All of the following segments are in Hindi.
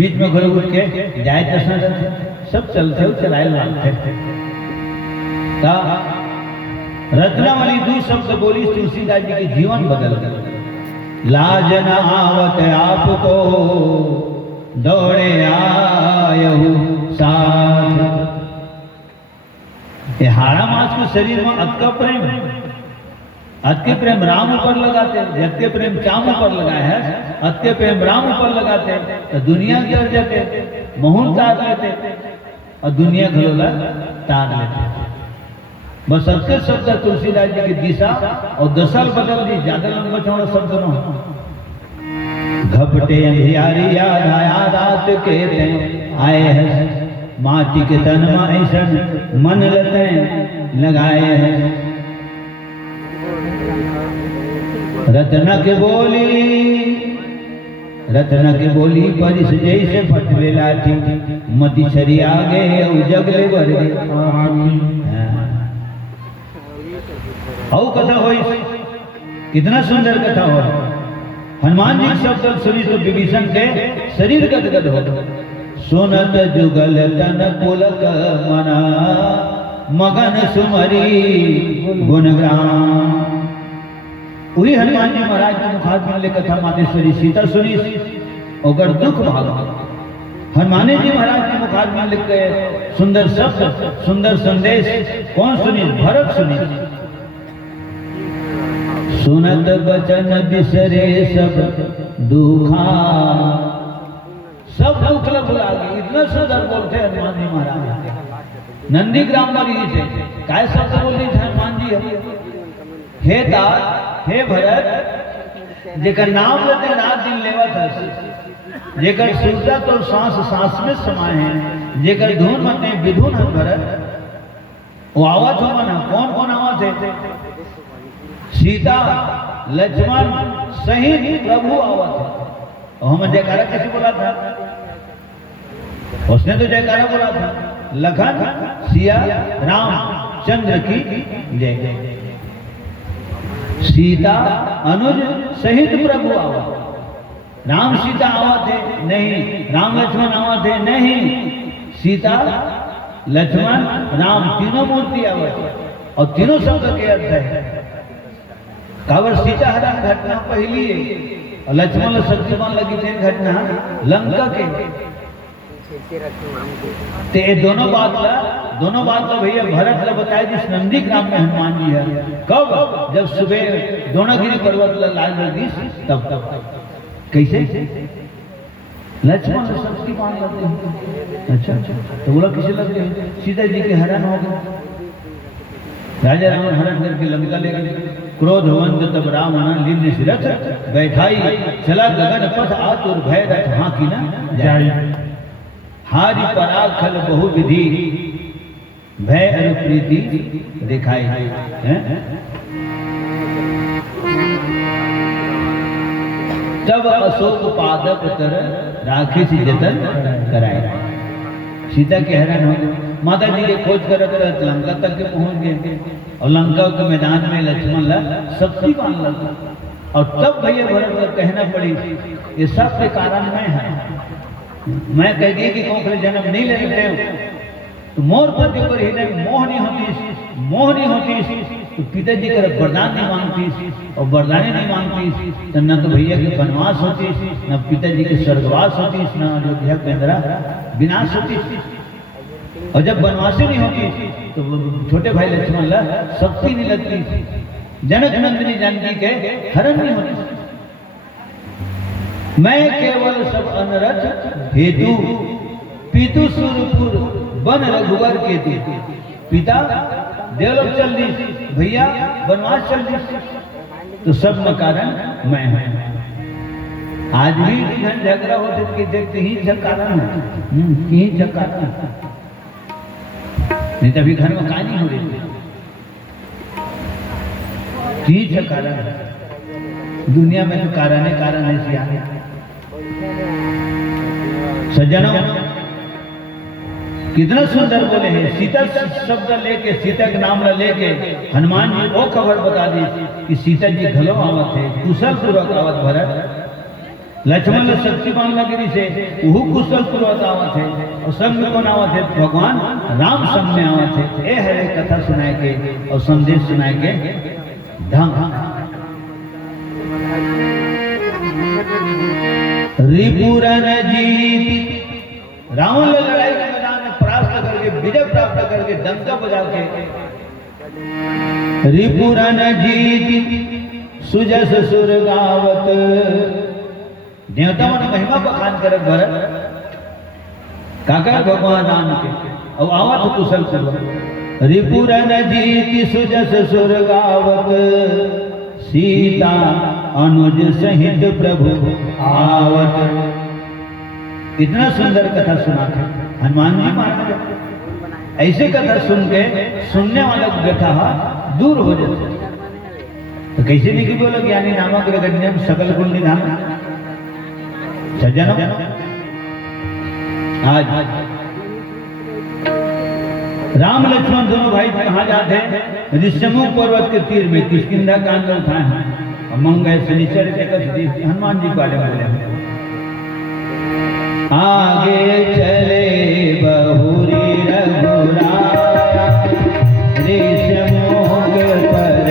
बीच में घरे उठ के जाए दर्शन सब चलते हो चलाए मानते ता रत्नावली दू शब्द बोली तुलसीदास जी के जीवन बदल गए। लाज न आवत आपको दौड़े आयहु साथ। हाड़ा मास के शरीर में अत का प्रेम, अत के प्रेम राम ऊपर लगाते, जत के प्रेम चाम ऊपर लगाए है, अत के प्रेम राम ऊपर लगाते तो दुनिया गिर जाते, मोहन तार लेते और दुनिया घरोला तार लेते। बस सबके शब्द तुलसीदास जी की दिशा और दशा बदल दी, ज्यादा लंबा चौड़ा शब्द न। घपटे अंधियारी याद आया रात के आए हैं, माटी के तन में ऐसा मन लते लगाए हैं। रत्न के बोली परिस जैसे फटवे लाठी, मति छरी आगे जगले बरे। औ कथा हो, कितना सुंदर कथा हो। हनुमान जी शब्द सुनी तो विभीषण के शरीर गदगद हो। सुनत जुगल तन पुलक मना, मगन सुमरी गुणग्राम। वही हनुमान जी महाराज के मुखार में कथा मातेश्वरी सीता सुनी और दुख भागा। हनुमान जी महाराज के मुखार में लिख गए सुंदर शब्द, सुंदर संदेश कौन सुनी? भरत सुनी। सुनत बचन बिसरे सब दुखा, सब दुख भुला गए। इतना सुंदर बोलते हनुमान जी महाराज। नंदीग्राम पर ही थे, काय शब्द बोलते थे हनुमान जी? हे तात, हे भरत, जेकर नाम लेते रात दिन लेवा था, जेकर सुरता तो सांस सांस में समाये हैं, जेकर धुन मते विधुन है भरत। वो आवत हो ना, कौन कौन आवत है? सीता लक्ष्मण सहित प्रभु आवत है। और हमें जयकारा कैसे बोला था? उसने तो जयकारा बोला था, लखन सिया राम चंद्र की जय। सीता अनुज सहित प्रभु आवत। राम सीता आवत है नहीं, राम लक्ष्मण आवत है नहीं, सीता लक्ष्मण राम तीनों मूर्ति आवत। और तीनों शब्द के अर्थ है कावर सीता हरण घटना पहली है और लक्ष्मण शक्तिमान लगी थे घटना लंका के। ते दोनों बात ला भैया भरत ने बताया जिस नंदी ग्राम में हनुमान जी है। कब? जब सुबह द्रोणागिरी पर्वत लाल लगी तब। कैसे? लक्ष्मण शक्तिमान लगते। अच्छा, तो बोला किसे लगते? सीता जी के हरण हो गए। राजा रावण हरण करके लंका ले गए। क्रोधवंत तब रावण लीन सिरथ बैठाई, चला गगन पथ आतुर भय रथ हाँ की न जाई। हारी पराखल बहु विधि, भय अरु प्रीति दिखाई। तब अशोक पादप कर राखी सी जतन कराए। सीता के हरण हो गए। माता जी के खोज करत करत लंका तक के पहुंच गए और लंका के मैदान में लक्ष्मण ला शक्तिमान लगा। और तब भैया भरत को कहना पड़ी ये सब के कारण मैं कह गई कि कौन जन्म नहीं ले लेते तो मोर पर जो पर हृदय मोह नहीं होती तो पिताजी का वरदान नहीं मांगती और वरदान नहीं मांगती तो न तो भैया की वनवास होती, न पिताजी की स्वर्गवास होती, न अयोध्या के अंदर विनाश होती। और जब वनवासी नहीं होती तो छोटे भाई लक्ष्मण ला शक्ति नहीं लगती, जनक नंदिनी जानकी के हरण नहीं होती। मैं केवल सब अनरथ हेतु, पितु सुरपुर बन रघुवर केतु। पिता देवलोक चल दी, भैया वनवास चल दी, तो सब में कारण मैं हूं। आज भी झगड़ा होते कि देखते ही कारण है, नहीं तभी घर में कहानी हो रही है कारण है। दुनिया में तो कारण ऐसी आने। सज्जनों कितना सुंदर बोले हैं। सीता शब्द लेके, सीता के नाम लेके हनुमान जी वो खबर बता दी कि सीता जी घलो आवत है, कुशल पूर्वक आवत भरत। लक्ष्मण शक्तिमान लगी से वह कुशल पूर्वक आवत है और संग कौन आवत है भगवान राम संग में आवत है। ए हरे कथा सुनाए के और संदेश सुनाए के ढंग रिपुरन जीत रावण लड़ाई के मैदान में परास्त करके विजय प्राप्त करके डंका बजा के रिपुरन जीत सुजस सुर गावत देवताओं ने महिमा बखान करत भरत काकर भगवान राम के और आवत कुशल पूर्वक रिपुरन जीत सुजस सुर गावत सीता अनुज सहित प्रभु आवत। इतना सुंदर कथा सुना था हनुमान जी महाराज। ऐसे कथा सुन के सुनने वाला व्यथा दूर हो जाता। तो कैसे नहीं कि बोलो ज्ञानी नामक गण्यम सकल गुण निधान सज्जनों आज राम लक्ष्मण दोनों भाई कहाँ जाते हैं? ऋषिमुख पर्वत के तीर में किष्किंधा कांड उठाए हैं और मंगल शनिचर के हनुमान जी पाले बोले आगे चले बहुरी रघुराया ऋषिमुख पर्वत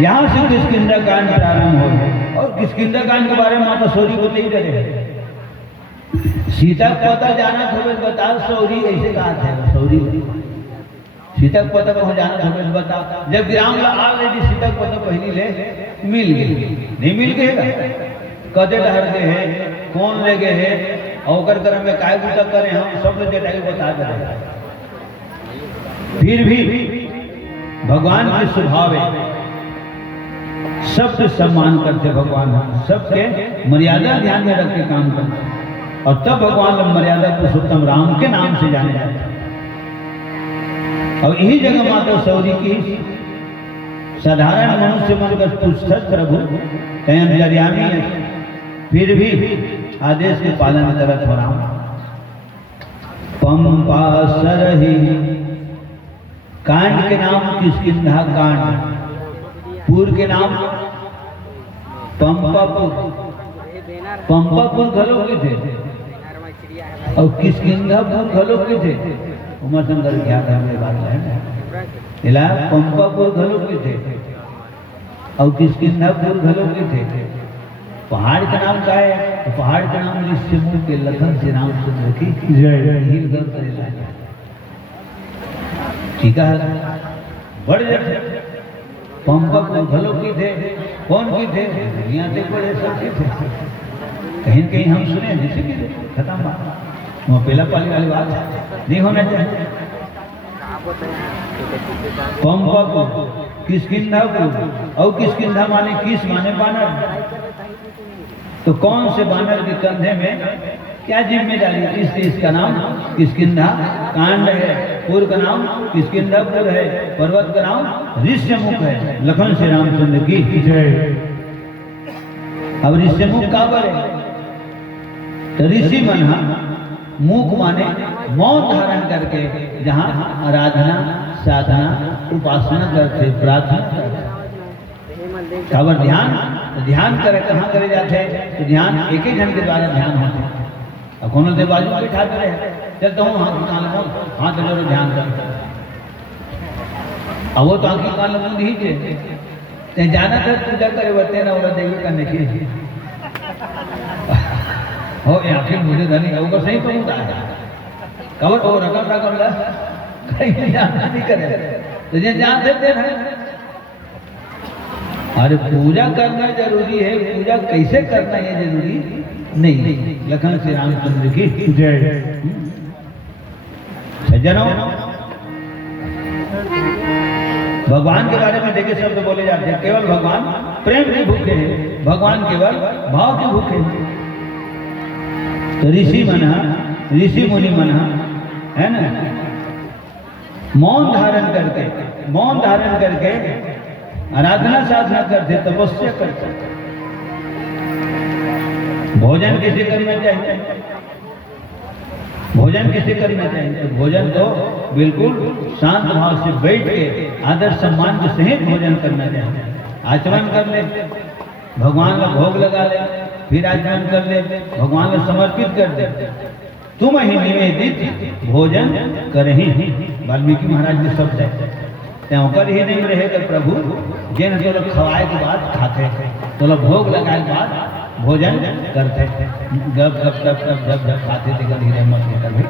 यहाँ से किष्किंधा कांड प्रारंभ हो और किष्किंधा कांड के बारे में माता सौरी बोलते ही रहे। सीता को पता जाना था बताओ सौरी ऐसे कहा था सौरी सीता को पता कहाँ जाना था बताओ। जब विराम ऑलरेडी सीता को पता पहली ले मिल गई नहीं मिल गए कदे डर गए है कौन ले गए है और कर्म में काय बुता करे हम सब लोग डेटा बता दे। फिर भी भगवान के स्वभाव है सबसे सम्मान करते भगवान सबके मर्यादा ध्यान में रख के काम करते और तब भगवान मर्यादा पुरुषोत्तम राम के नाम से जाने जाते। और यही जगह माता सौरी की साधारण मनुष्य मन का पुस्तक प्रभु कहीं अंतर्यामी है, फिर भी आदेश के पालन करत हो रहा। पंपा सरही कांड के नाम किष्किंधा कांड, पूर के नाम पंपापुर, पंपापुर घलो के थे और किष्किंधापुर घलो के थे। उमा शंकर क्या करने बात है इला पंपापुर घलो के थे और किष्किंधापुर घलो के थे। पहाड़ का नाम क्या है? तो पहाड़ का नाम ऋषिमुख के लखन श्री रामचंद्र की हीर ठीक है बढ़ जाते। पंपापुर घलो की थे, कौन की थे? दुनिया से बड़े साथी थे, कहीं कहीं हम सुने जैसे कि खत्म बात, वो पहला पाली वाली बात नहीं होना चाहिए। पंपापुर, किष्किंधापुर और किष्किंधा माने किस माने बानर। तो कौन से बानर के कंधे में क्या जिम्मेदारी, इसलिए इसका नाम किष्किंधा कांड है। पुर का नाम किष्किंधापुर है, पर्वत का नाम ऋषिमुख है। लखन श्री रामचंद्र की जय। अब ऋषिमुख का है तो ऋषि मना मुख माने मौन धारण करके जहाँ आराधना साधना उपासना करते प्रार्थना करते। खबर ध्यान तो ध्यान करे कहाँ करे जाते हैं? तो ध्यान एक ही जन के द्वारा ध्यान होते हैं। अब कौन से बाजू बैठाते रहे चलता हूँ हाथ चलो ध्यान करते। अब वो तो आंखी कान लगूंग ही थे जाना था पूजा करे बते ना और देवी करने की हो आखिर मुझे धनी होगा सही तो होता है कवर हो रकम रकम ला कहीं जाना नहीं करे तो ये जानते थे ना। अरे पूजा करना जरूरी है, पूजा कैसे करना है जरूरी नहीं। लखन श्री रामचंद्र की जय। सज्जनों भगवान के बारे में देखे शब्द बोले जाते हैं, केवल भगवान प्रेम के भूखे हैं, भगवान केवल भाव के भूखे हैं। तो ऋषि मना ऋषि मुनि मना है ना मौन धारण करके आराधना साधना करते, तपस्या करते। भोजन किसे करना चाहिए? भोजन किसे करना चाहिए? तो भोजन तो बिल्कुल शांत भाव से बैठ के आदर सम्मान के सहित भोजन करना चाहिए। आचमन कर ले, भगवान का भोग लगा ले, फिर आचमन कर ले, भगवान को समर्पित कर दे। तुम ही निवेदित भोजन करही। वाल्मीकि महाराज ने शब्द है कर ही नहीं रहे तो प्रभु जिन तो लोग खवाए के बाद खाते थे, तो लोग भोग लगाए के बाद भोजन करते थे। जब खाते थे कभी मत लेकर भाई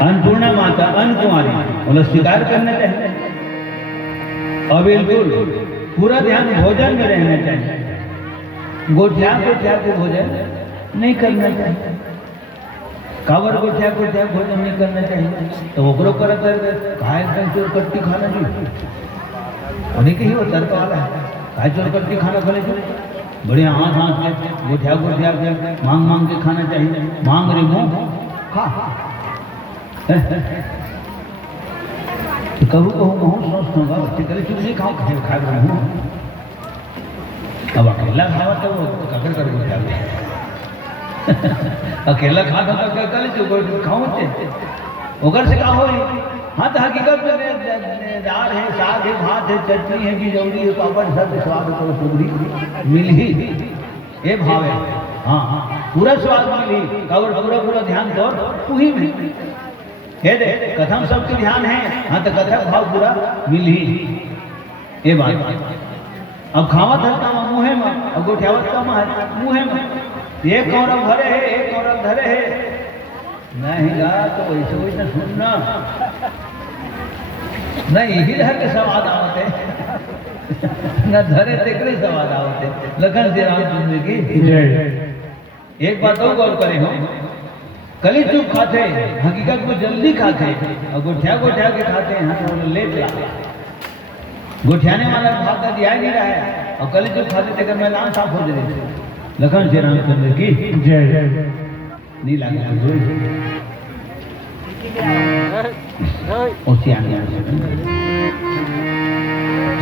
अन्नपूर्णा माता अन्न कुमारी बोलो स्वीकार करना चाहिए और बिल्कुल पूरा ध्यान भोजन में रहना चाहिए। गोठिया को भोजन नहीं करना चाहिए, कावर गोठिया भोजन नहीं करना चाहिए। तो ओकरो करत खाए चोर कट्टी खाना जी उन्हीं के ही वो तर्क वाला है। खाए चोर कट्टी खाना खले जो बढ़िया हाथ से गोठिया के मांग के खाना चाहिए। मांग रे मुँह खा कहूँ सोच होगा करे चुप नहीं खाओ खा रहा हूँ। अब अकेला खावा तो वो ककर कर अकेला खाता तो क्या करे जो खाओ ओकर से का हो। हाँ तो हकीकत में दाल है, साग है, भात है, चटनी है, बिजौरी है, पापड़ सब स्वाद तो सुधरी मिल ही ये भाव है। हाँ पूरा स्वाद मिल ही कावर पूरा ध्यान तो वही में दे कथम सबके ध्यान है। हाँ तो कथक भाव पूरा मिल ही ये बात। अब खावत हल्का मुँह में और गोठियावत का मुँह में एक कौरव भरे है एक कौरव धरे है नहीं गा तो वैसे सुनना नहीं यही धर के स्वाद आवते न धरे तेकरे स्वाद आवते। लखन श्री रामचंद्र की जय। एक बात और गौर करें हो कली चुप खाते हकीकत में जल्दी खाते और गोठिया के खाते हैं। लेट गोठियाने वाला भाग का दिया नहीं रहा है और कल जो खाते थे मैदान साफ हो जाए। लखन श्री रामचंद्र की जय। नहीं लगा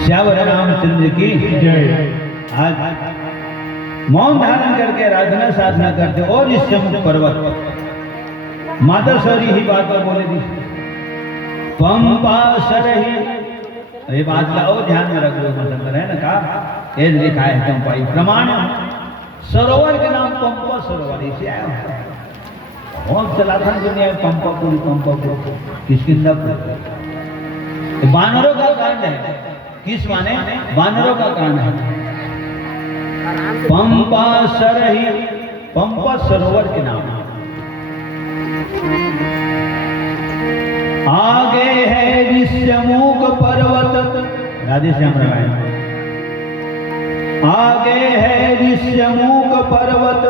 श्यावर रामचंद्र की जय। आज मौन धारण करके आराधना साधना करते और इस चमुक पर्वत माता सौरी ही बात पर बोले दी पंपा सरही। ये बात लाओ ध्यान में रखो मतलब है ना कहा ये लिखा है पंपाई प्रमाण सरोवर के नाम पंपा सरोवर इसे आया और सनातन दुनिया में पंपापुरी किसकी बानरों का कांड है। किस माने बानरों का कांड है। पंपा सरही पंपा सरोवर के नाम आगे है ऋष्यमुख पर्वत। राधे श्याम रामायण आगे है ऋष्यमुख पर्वत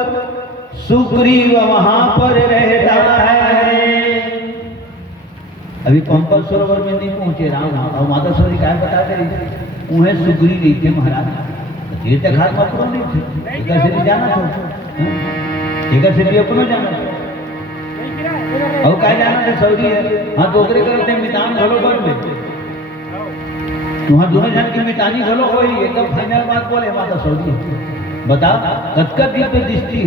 सुग्रीव वहां पर रहता है। अभी पंपा सरोवर में नहीं पहुंचे राम और माता सौरी क्या बताते रही उन्हें सुग्रीव नहीं थे महाराज ये तक हाथ मत नहीं थे एक से भी जाना था एक से भी अपनो जाना था और क्या जाना था सऊदी है हाँ दोसरे करते मितान घलो बढ़ में वहाँ दोनों जन की मितानी घलो हो एकदम फाइनल बात बोले माता सऊदी बता कतकत दी पे दृष्टि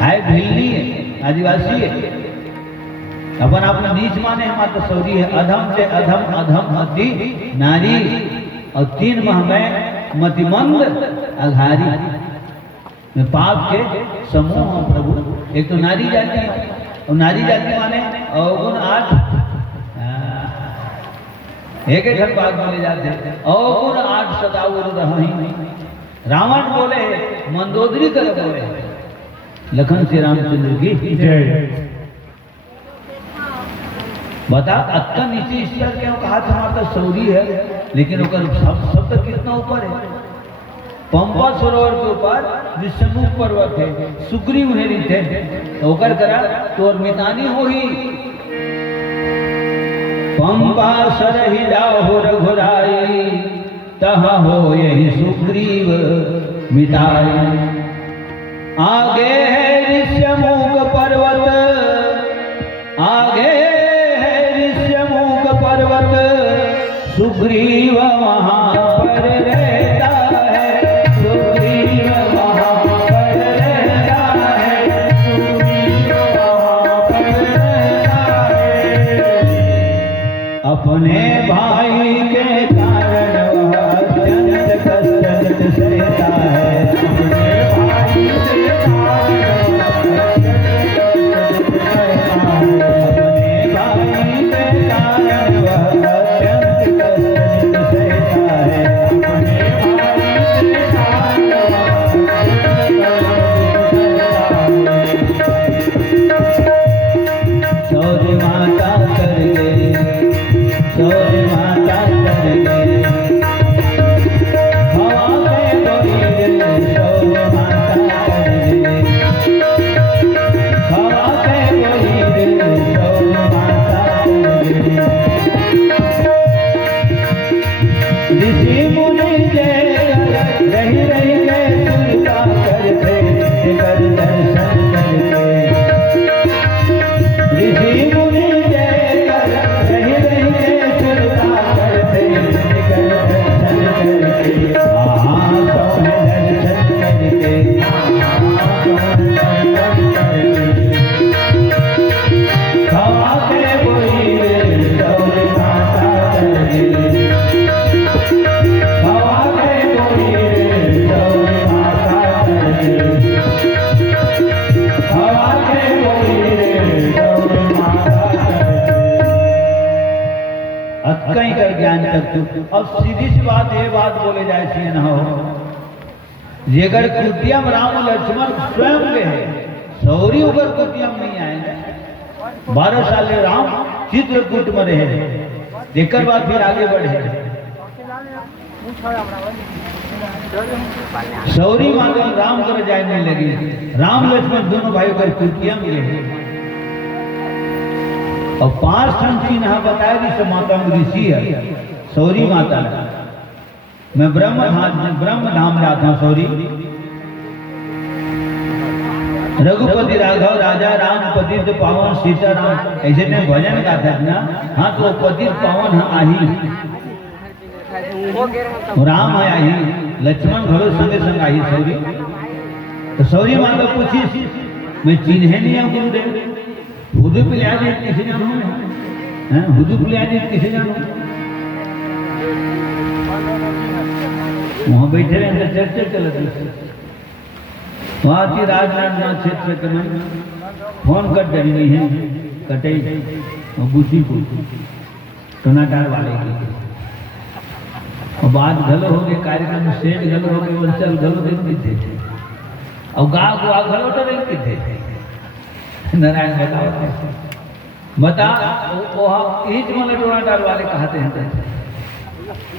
है भिल्ली है आदिवासी है अपन आपने नीच माने हमारा सऊदी है अधम से अधम अधम मति नारी और 3 माह में मतिमंद अघारी में पाप के समूह प्रभु। एक तो नारी जाति और नारी जाति माने अवगुण 8 एक एक बात बोले जाते अवगुण 8 सदाउर रही। रावण बोले मंदोदरी कर बोले लखन श्री रामचंद्र की जय। बता अत्ता नीचे ईश्वर के कहा था हमारा सौरी है लेकिन सब तक कितना ऊपर है। पंपा सरोवर के ऊपर ऋष्यमुख पर्वत है सुग्रीव हेरी थे तो करा तो और मितानी हो ही पंपा सरही जाहो रघुराई तहाँ हो यही सुग्रीव मिताई। आगे है ऋष्यमुख पर्वत आगे पर्वत सुग्रीव वहां पर रहता है सुग्रीव वहां पर रहता है सुग्रीव वहां पर रहता है। अपने भाई के कारण वह अत्यंत कष्ट सहता है अपने भाई के कारण अब सीधी सी बात ये बात बोले जाए सी न हो जेकर कुटियम राम लक्ष्मण स्वयं के है सौरी उगर कुटियम नहीं आएंगे 12 साल राम चित्रकूट में रहे देकर बाद फिर आगे बढ़े सौरी मांगल राम कर जाए नहीं लगी राम लक्ष्मण दोनों भाई कर कुटियम रहे और 5 ठन चिन्ह बताया जिसे माता ऋषि है सौरी माता मैं ब्रह्म धाम जाता हूँ सॉरी। रघुपति राघव राजा राम पतित पावन सीताराम, ऐसे ने भजन गाता है ना। हाँ तो पतित पावन आही, राम है आही, लक्ष्मण घरो संगे संग आही सौरी। तो सौरी माता पूछी मैं चिन्हे नहीं हूँ गुरुदेव, हुदू पिला जी किसी जानू है, हुदू पिला जी किसी जानू। वहां बैठे रहे चर्चा चलती, वहां की राजनाथ क्षेत्र में फोन कर डरी है कटे बूटी को टनाटार वाले की। और बात गलो हो गए, कार्यक्रम सेठ गलो हो गए, वंचल गलो देख थे और गा गुआ गलो तो देख थे। नारायण बता ईज मन टनाटार वाले कहते हैं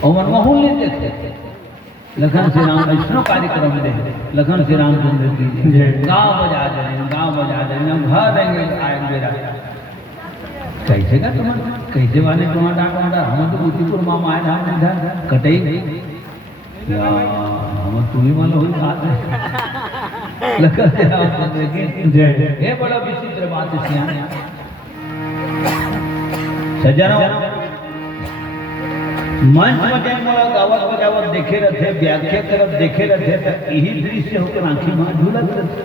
और मनमोहन नहीं देखते। लखन श्री राम वैष्णव कार्यक्रम दे, लखन श्री रामचंद्र की गाँव बजा जाए, गाँव बजा जाए, हम घर रहेंगे आएंगे मेरा कैसे का तुम कैसे वाले तुम्हारा डांटा हम तो बुद्धिपुर मामा आए हम इधर कटई हम तुम्हें वाला हुई बात है। लखन श्री रामचंद्र की ये बड़ा विचित्र बात है सियाने सज्जनों। मंच में गावत बजावत देखे रहते, व्याख्या करत देखे रहते, तो यही दृश्य होकर आंखी में झूलत रहते।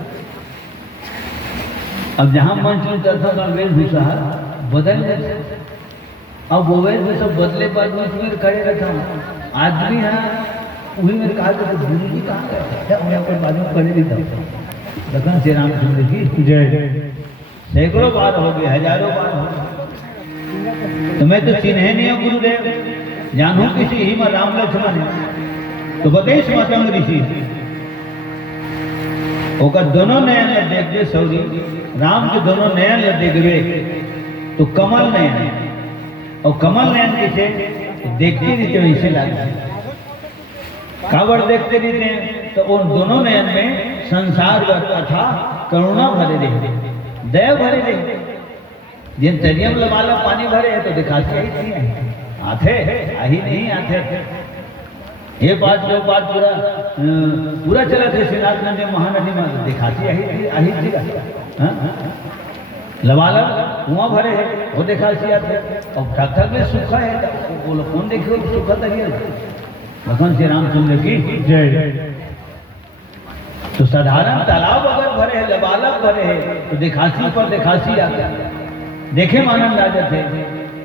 अब जहां मंच में चलता था वेशभूषा बदल जाते, अब वो वेशभूषा बदले बाद में खड़े रहता हूँ आदमी है वही मेरे कहा कि गुरु जी कहाँ गए, मैं अपने बाजू में खड़े रहता हूँ। लखन श्री रामचंद्र की जय। सैकड़ों बार हो गए, हजारों बार हो गए, तो मैं तो चिन्हे नहीं हूँ गुरुदेव, जानू किसी ही में राम लक्ष्मण है। तो बतेश मतंग ऋषि ओकर दोनों नयन ल देखबे सौरी, राम के दोनों नयन ल देखबे तो कमल नयन, और कमल नयन किसे देखते रहते वैसे लगते, कावड़ देखते रहते हैं तो उन दोनों नयन में संसार तथा करुणा भरे रहते, दया भरे रहते। जिन तरियम लबाला पानी भरे है तो दिखाते ही नहीं आते आही नहीं आते। ये बात जो बात पूरा चला थे श्रीनाथगंज महानदी में दिखाती आही थी लबाला कुआं भरे है वो दिखाती आते, और ठक में सूखा है वो लोग कौन देखे सूखा तरिया। भगवान श्री रामचंद्र की जय। तो साधारण तालाब अगर भरे है, लबालब भरे है, तो दिखासी पर दिखासी आते देखे आनंद आ जाते।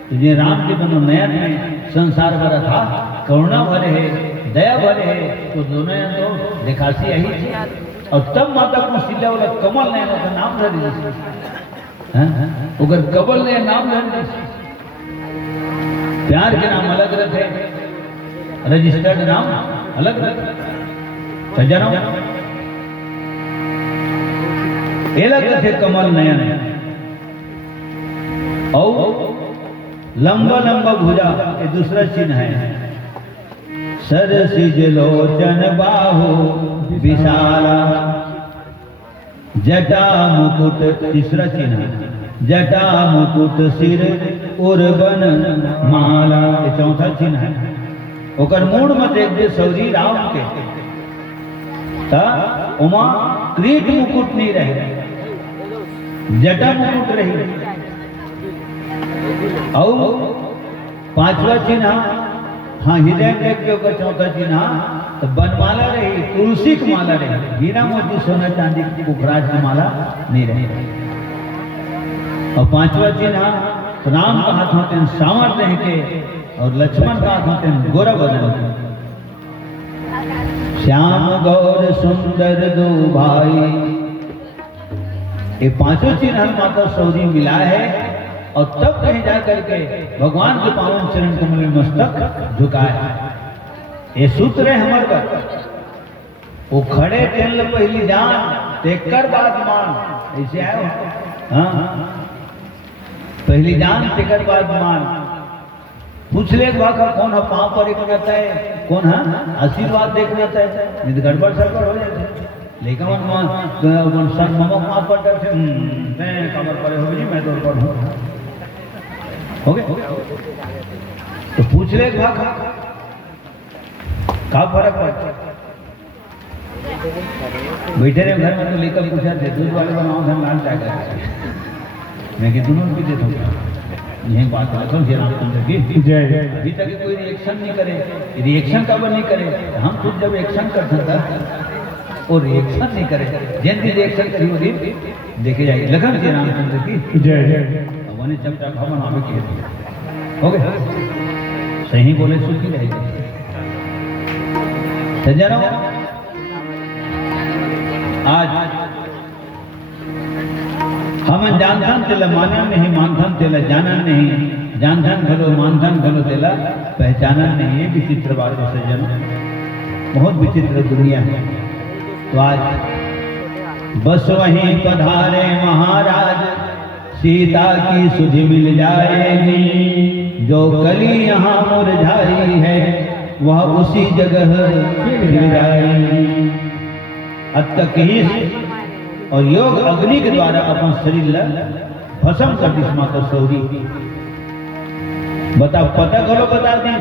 तो ये राम के दोनों नयन में संसार भरा था, करुणा भरे है, दया भरे है, तो दोनों तो दिखासी यही थी। और तब माता को सिला वाला कमल नयन का नाम धर अगर कमल नयन नाम धर प्यार के नाम अलग रहते, रजिस्टर्ड नाम अलग रहते। सज्जनों ये लग रहे थे कमल नयन, और लंबा लंबा भुजा ये दूसरा चिन्ह है। सरसिज लोचन बाहु विशाला, जटा मुकुट तीसरा चिन्ह, जटा मुकुट सिर उर्बन माला ये चौथा चिन्ह है। ओकर मूड में देख दे सौरी राम के ता उमा क्रीट मुकुट नहीं रहे, जटा मुकुट रही। और पांचवा चिन्ह हाँ हृदय देख के ओकर चौथा चिन्ह तो बनमाला रही, तुलसी की माला रही, हीरा मोती सोना चांदी पुखराज की माला नहीं रही। और पांचवा चिन्ह राम का हाथ होते हैं सामर्थ्य के, और लक्ष्मण का हाथ होते हैं गोरा बदन। श्याम गौर सुंदर दो भाई, ये पांचों चिन्ह माता सौरी मिला है। और तब कहीं जा करके भगवान के पावन चरण कमल में मस्तक झुकाए। ये सूत्र है हमारे का, वो खड़े तेल पहली जान तेकर बात मान, ऐसे आए हाँ पहली जान तेकर बात मान। पूछ ले कौन है पाँव पर एक रहता है, कौन है आशीर्वाद देखना चाहता है, नहीं गड़बड़ सड़बड़ हो जाती है। लेकिन मामा पाँव पर मैं कमर पड़े हो मैं तो पढ़ूँ हो गए। तो पूछ ले का फर्क पड़ता? बैठे रहे घर में तो लेकर पूछा थे दूध वाले बनाओ घर लाल चाय कर मैं कि दोनों भी देता हूँ यही बात करता हूँ रामचंद्र की जय। अभी तक कोई रिएक्शन नहीं करे, रिएक्शन कब नहीं करे? हम खुद जब एक्शन कर सकता और रिएक्शन नहीं करे, जिन भी रिएक्शन करी वो दिन देखे जाएगी। लगन श्री रामचंद्र की जय। भगवान ने चपटा भवन आवे किए हो गए, सही बोले सुखी रहेगी। सज्जनों, आज हम जानधन तेला माना नहीं, मानधन तेला जाना नहीं, जानधन भलो मानधन भलो तेला पहचाना नहीं। ये विचित्र बात है सज्जनों, बहुत विचित्र दुनिया है। तो आज बस वहीं पधारे महाराज, सीता की सुधि मिल जाएगी, जो कली यहाँ मुरझाई है वह उसी जगह खिल जाएगी। अत्तकीस और योग अग्नि के द्वारा अपन शरीर भस्म कर दी माता सौरी। बता पता घलो बता दी,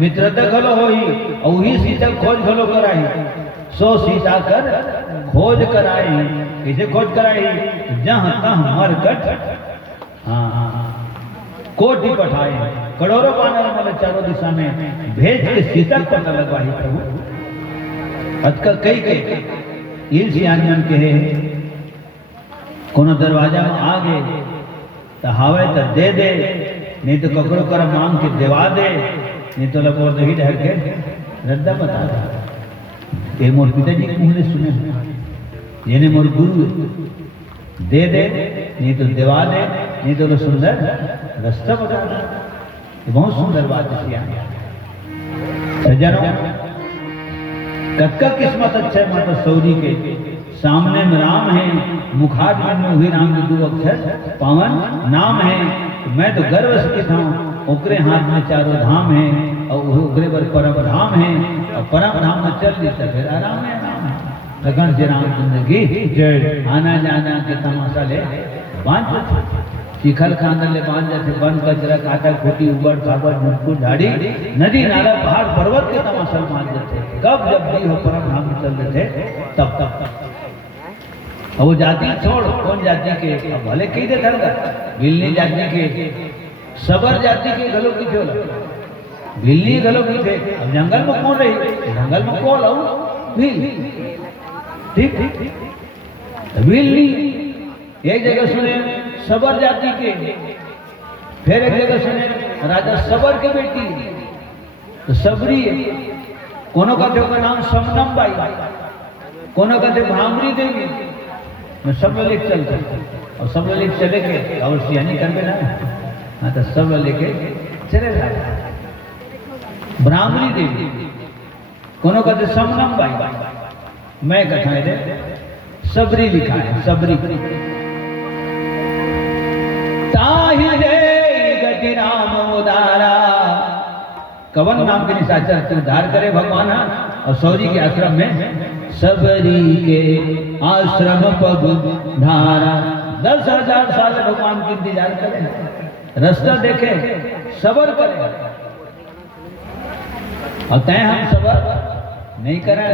मित्रता घलो होई और वही सीता खोज घलो कराई। सो सीता कर खोज कराई, कैसे खोज कराई? जहां तहां मरकट कोटि पठाए, करोड़ों वानर मल चारों दिशा में भेज के सीता पता लगवाई। प्रभु अतका कई कई ईर्ष्यान कहे कोनो दरवाजा में आ गए तो हावे तो दे दे, नहीं तो ककड़ो कर मांग के देवा दे, नहीं तो लगो दही ढर के रद्दा बता दे। ये मोर पिताजी के मुँह ने सुने, ये मोर गुरु दे दे, नहीं तो देवा दे, नहीं तो सुंदर रास्ता बता दे। ये बहुत सुंदर बात है। सज्जनों, कक्का किस्मत अच्छा है माता सौरी के, सामने में राम है, मुखार में वही राम के दो अक्षर पावन नाम है। मैं तो गर्व से कहता हूँ, ओकरे हाथ में चारों धाम है और ओकरे पर परम धाम है, और परम धाम में चल देता फिर आराम है, आराम है। लगन श्री रामचंद्र की जय। आना जाना के तमाशा ले बांध शिखर खांदल ले बांध जाते, बन कचरा काटा खोटी उबड़ खाबड़ मुटकुट झाड़ी नदी नाला पहाड़ पर्वत के तमाशा बांध जाते। कब जब भी हो परम धाम में चल रहे थे तब तब अब वो जाति छोड़, कौन जाति के अब भले कही दे धरगा बिल्ली जाति के, सबर जाति के गलों की छोड़, बिल्ली गलों की थे। अब जंगल में कौन रही? जंगल में कौन लाऊ? बिल्ली। ठीक ठीक, बिल्ली एक जगह सुने सबर जाति के, फिर एक जगह सुने राजा सबर की बेटी तो सबरी है। कोनो का का नाम समनम बाई, कोनो का भ्रामरी देवी। मैं सब लेके चलते और सब लेके चले गए और सियानी कर ना, हाँ तो सब लेके चले जाए। भ्रामरी देवी, कोनो का समनम बाई, मैं कथा दे सबरी लिखा है, सबरी। ताहि रे गति राम उदारा, कवन नाम के निशाचर से उद्धार करे भगवान। और सौरी के आश्रम में सबरी के आश्रम पग धारा, 10,000 साल भगवान की इंतजार करे, रास्ता देखे, सबर करे। और तय हम सबर नहीं करें,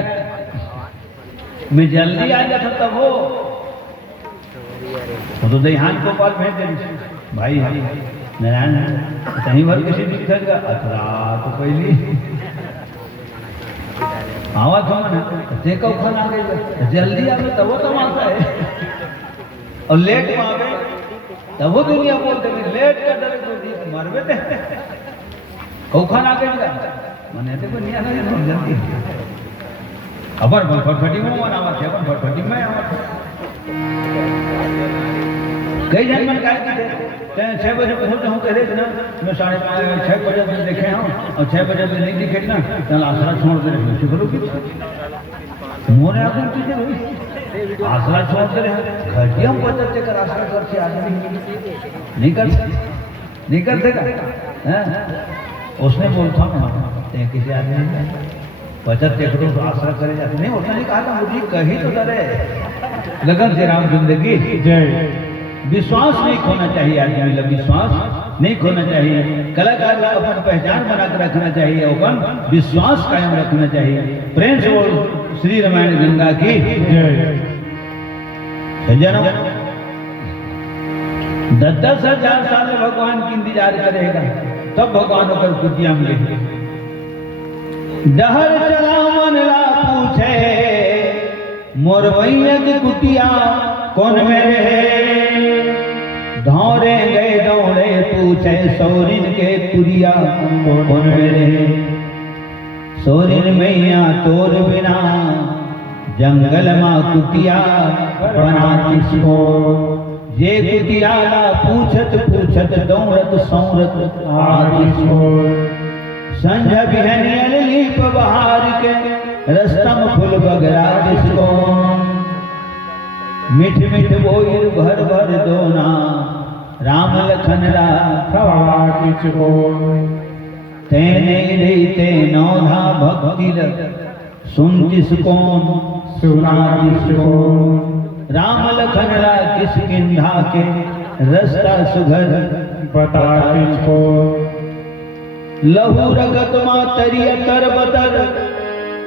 मैं जल्दी आ जाता तब वो तो देहान गोपाल भेज दे भाई नारायण कहीं भर किसी दिखेगा अथरा तो पहली आवा था ना देखो खाना जल्दी आ गए तब वो तो आता है, और लेट में आ गए तब वो दुनिया बोलते हैं लेट कर दे मरवे थे कौखान आ गए मैंने तो नहीं आना जल्दी अबर फटफटी में मन आवा थे, अपन फटफटी में आवा थे। कई जन मन काय की थे 6 बजे पहुंच हूं कह रहे ना, मैं 6:30 बजे तक देखे हूं और 6 बजे तक नहीं दिखे ना, चल आसरा छोड़ दे रहे हो बोलो कि मोने आकर चीजें हुई आसरा छोड़ दे रहे घटिया हम बचत से कर आसरा कर से आदमी नहीं करते का उसने बोलता मैं किसी आदमी बचत देखो तो आसरा करे जाते नहीं, उसने नहीं कहा था मुझे कहीं तो डरे। लगन श्री राम जिंदगी जय। विश्वास नहीं खोना चाहिए आदमी, विश्वास नहीं खोना चाहिए। कलाकार को अपन पहचान बनाकर रखना चाहिए, अपन विश्वास कायम रखना चाहिए। प्रेम से बोल श्री रामायण गंगा की जय। सज्जनों, 10,000 साल भगवान की इंतजार करेगा, तब भगवान होकर कुटिया मिले। डहर चला मन ला पूछे, मोर भैया की कुटिया कौन मेरे है। धौरे गए दौड़े पूछे, सौरिन के कुरिया कौन मेरे है। सौरिन मैया तोर बिना जंगल माँ कुटिया बना किसको। ये कुटिया पूछत पूछत दौड़त सौरत आदिसको। संझ बिहनियल लीप बहार के, रस्तम फुल बगरा जिसको। मिठ मिठ बोइर भर भर दोना, राम लखन राखवा किसको। तेने रहते नौधा भक्ति सुन किसको, सुना किसको। राम लखन रा किस किंधा के, रास्ता सुघर बता किसको। लहू रगत माँ तरिया तर बतर,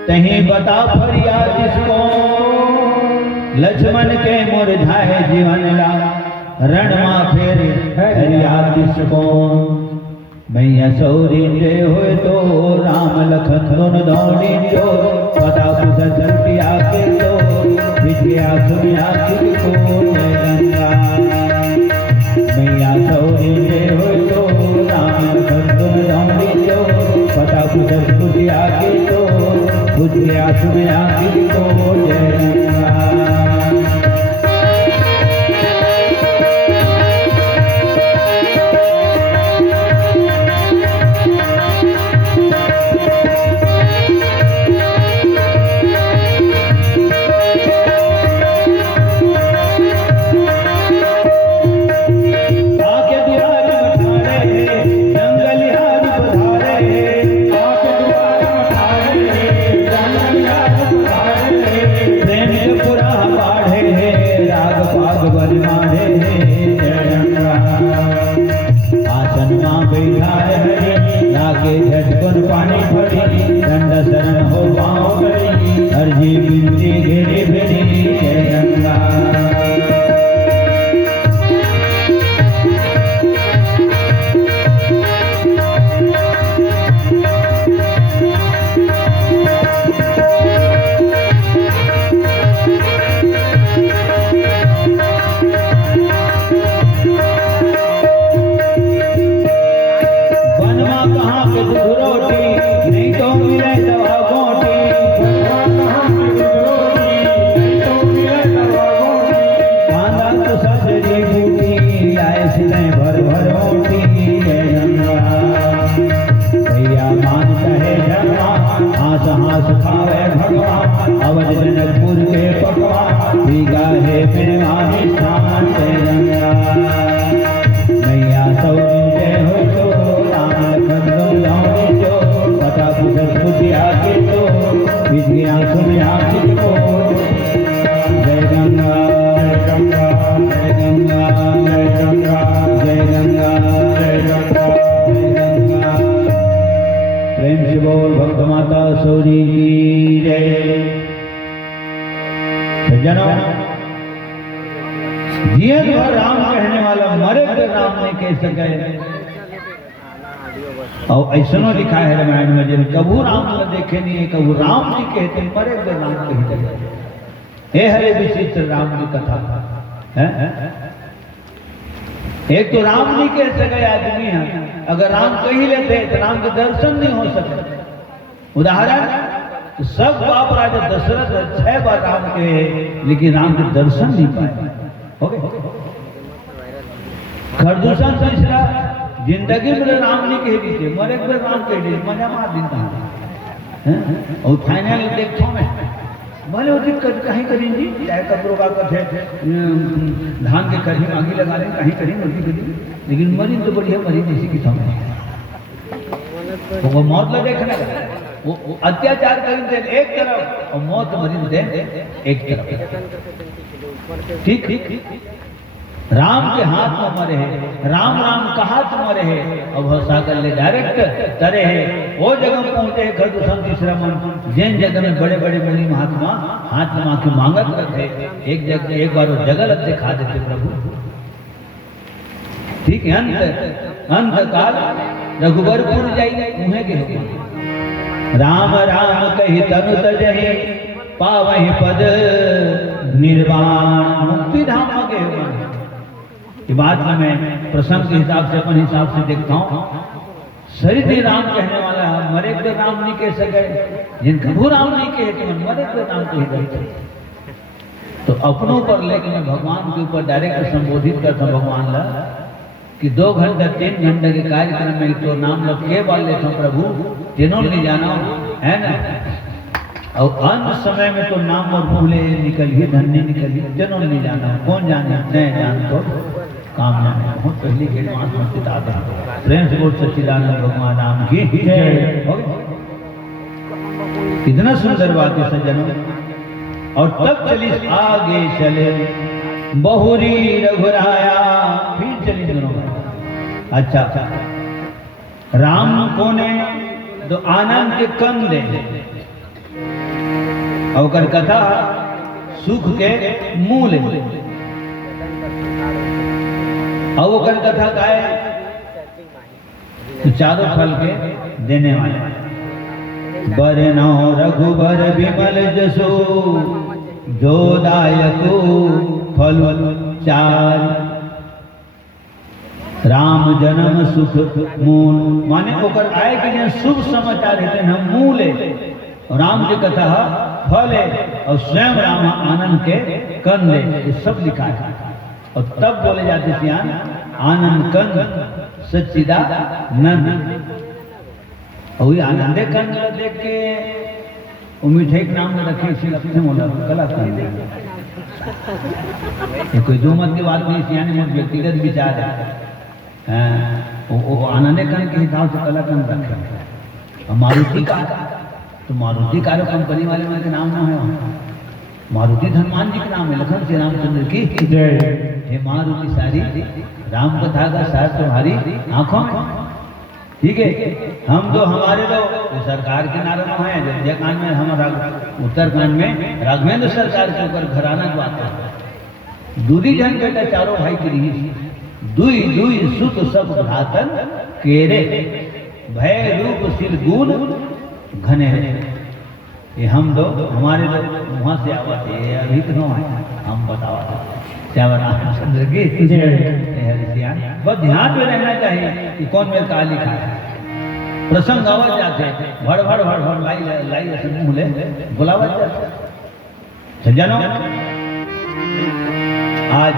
तहीं बता फरियाद जिसको। लक्ष्मण के मुरझाए जीवन ला, रण माँ फेर फरियाद जिसको। मैया सौरी रे होए तो, राम लखन दोन दौड़ी जो। पता पुसा चलती आके तो, विजया सुनिया किसको जय गंगा। मैया सौरी रे होए तो, राम लखन दोन दौड़ी जो। पता पुसा चलती आके तो, विजया सुनिया किसको जय गंगा। झटपन पानी भरी, दंड शरण हो पाँव करी। अर्जी बिनती घेरी भेरी जय गंगा। नहीं तो मिले दवा गोटी। कांदा तो सजरी बूटी, आए सिले भर भर मोटी जय गंगा। भैया मान कहे जगवा, हाथ हाथ खावे भगवान। अवध जनकपुर के पकवान, भीगा है मेहमानी स्थान जय गंगा। मैया सौरी जय हो तो, राम लखन दोनों जो। पता पुछत पुछिया के तो, विजया सुनिया किसको जय गंगा। जय गंगा जय गंगा जय गंगा जय गंगा जय गंगा जय गंगा। प्रेम से बोल भक्त माता सौरी की जय। सज्जनों, जिए तो राम कहने वाला, मरे तो राम नहीं कह सके। और ऐसा लिखा है रामायण में, जिन कबू राम न देखे नहीं, कबू राम नहीं कहते, मरे तो राम कहते। हे हरे विचित्र राम की कथा है। एक तो राम नहीं कह सके आदमी है, अगर राम कही लेते तो राम के दर्शन नहीं हो सके। उदाहरण, तो सब बाप राजा दशरथ 6 बार राम के, लेकिन राम के दर्शन नहीं पाए। खरदूषण तीसरा, जिंदगी में राम नहीं कह दीजिए, मरे के राम कह दीजिए, मजा मार दिन। और फाइनल देखो में भले वो दिक्कत कहीं करेंगी, चाहे कपड़ों का कथे धान के कहीं आगे लगा लें, कहीं कहीं मर्जी करी, लेकिन मरी तो बढ़िया मरी किसी की समझ। वो मौत ल देखने वो अत्याचार करेंगे एक तरफ, और मौत मरी दे एक तरफ। ठीक ठीक। राम के हाथ में मरे है, राम राम कहा तुम मरे है, अब सागर ले डायरेक्ट तरे है, वो जगह पहुंचे है खरदू संति श्रमण, जिन जगह में बड़े बड़े मुनि महात्मा हाथ में आके मांगत रखे, एक जगह एक बार वो जगह लग दिखा देते प्रभु। ठीक है, अंत काल रघुबरपुर जाइए उन्हें के राम राम कही तनु तजहि पावहि पद निर्वाण, मुक्ति धाम के ये बात मैं प्रसंग के हिसाब से अपन हिसाब से देखता हूँ। सरित राम कहने वाला है, मरे तो राम नहीं कह सके, जिनका वो राम नहीं कहे कि मरे तो राम कह गए, तो अपनों पर लेकिन भगवान के ऊपर डायरेक्ट संबोधित करता भगवान ला कि 2 घंटा 3 घंटे के कार्यक्रम में तो नाम लोग के बोल लेते प्रभु, तीनों नहीं जाना है ना, और अंत समय में तो नाम और भूले निकलिए धन्य निकलिए, तीनों नहीं जाना, कौन जाने नहीं जान तो काम जाने। बहुत पहली के प्रेम से बोल सच्चिदानंद भगवान राम की जय। कितना सुंदर बात है सज्जनों। और तब चली आगे चले बहुरी रघुराया, फिर चली दोनों। अच्छा राम कोने तो आनंद के कंदे और कथा सुख के मूल और कथा का है तो चारों फल के देने वाले। बरनौ रघुबर विमल जसो जो दायको फल चार, राम जन्म सुख मूल, माने ओकर आए कि शुभ समाचार है हम मूल है, राम की कथा फल है और स्वयं राम आनंद के कंद है, ये सब लिखा है। और तब बोले जाते सियान आनंद कंद सच्चिदानंद, और आनंदे कंद देख के मिठाई के नाम में रखे इसी कला कोई दो मत की बात नहीं, सियाने मत व्यक्तिगत विचार है। वो आनंदे कंद के हिसाब से कला कंद रखे। मारुति का तो मारुति कार कंपनी वाले में के नाम ना है, मारुति धनमान जी के नाम है। लखन श्री रामचंद्र की जय। हे मारुति सारी राम कथा का सार तुम्हारी आंखों में। ठीक है, हम तो हमारे तो सरकार के नारे में है, जयकांड में हमारा उत्तरकांड में राघवेंद्र सरकार के ऊपर घराना की बात है। दूरी जन बेटा चारों भाई की रही, दुई दुई सुत सब भ्रातन केरे, भय रूप सिर गुण घने। ये हम दो हमारे लोग वहां से आवाज ये अभी क्यों है हम बतावा रामचंद्र की बस ध्यान में रहना चाहिए कि कौन में कहा लिखा है। प्रसंग आवाज जाते भड़ भड़ भड़ भड़ लाई लाई ऐसे मुंह ले बुलावा जाते। जानो आज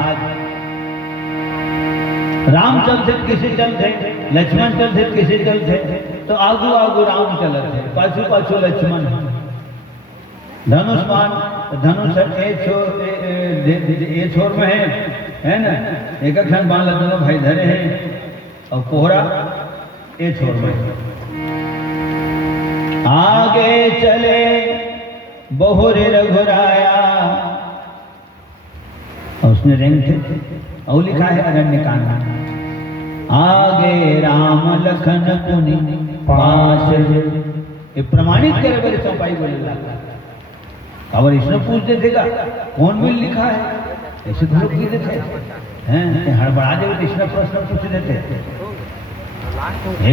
राम चलते किसी चलते, लक्ष्मण चलते किसी चलते, तो आगू आगू राम चलते, पाछू पाछू लक्ष्मण। धनुष्मान धनुष ये छोर में है ना, एक क्षण बाण दोनों भाई धरे हैं, और कोहरा ये छोर में। आगे चले बहुरे रघुराया, और उसने रंग थे और लिखा है अरण्यकांड, आगे राम लखन पुनि पास। ये प्रमाणित करे बड़े चौपाई बोले और इसने पूछ देगा कौन में लिखा है, ऐसे तो लोग नहीं देते हैं, हड़बड़ा देते तो इसने प्रश्न पूछ देते।